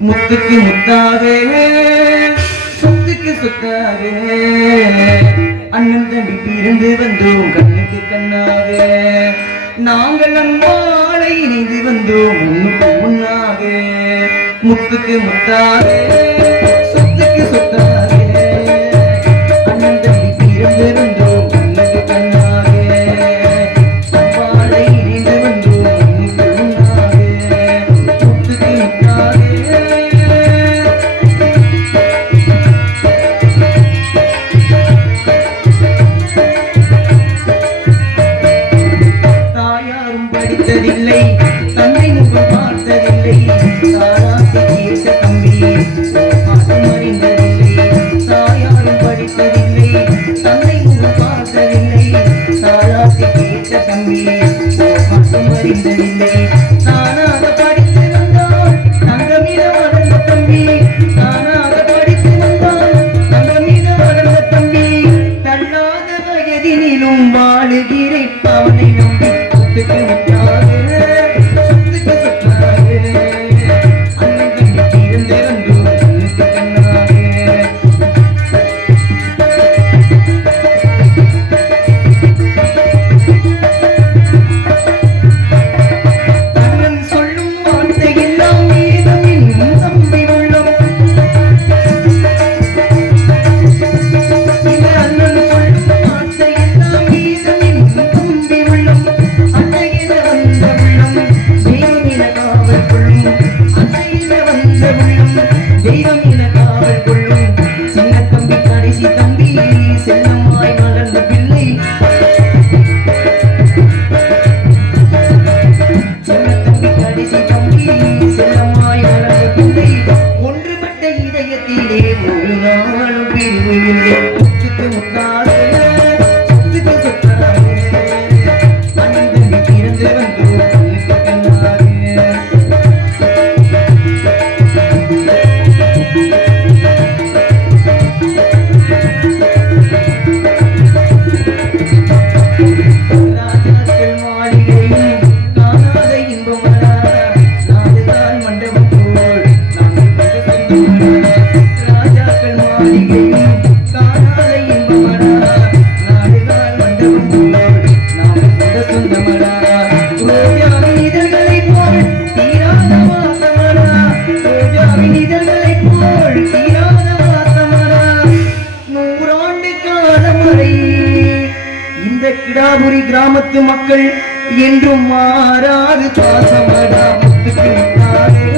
முத்துக்கு முத்தாக சொத்துக்கு சொத்தாக அண்ணன் தம்பி பிரிந்து வந்தோம் கண்ணுக்கு கண்ணாக நாங்கள் அம்மாளை இணைந்து வந்தோம் முன்னுக்கு முன்னாக முத்துக்கு முத்தாக பார்த்ததில்லை. தந்தை முகம் பார்த்ததில்லை. தாராசி கேட்ட தம்பி பாட்டும் அறிந்ததில்லை. தாயாரும் படித்ததில்லை. தந்தை முகம் பார்த்ததில்லை. தாராசி கேட்ட தம்பி பாட்டும் அறிந்ததில்லை. தானாக படித்து வந்தான். தங்கமிட வளர்ந்த தம்பி. தானாக படித்து வந்தான். தங்கமிட வளர்ந்த தம்பி. தள்ளாத வயதினிலும் வாழுகிறேன். அவனை நம்பி ஒன்றுபட்ட இதயத்திலே ஒரு நாளும் பிரிவு இல்லை. கிடாபுரி கிராமத்து மக்கள் என்றும் மாறாது பாசமடா முத்துக்கு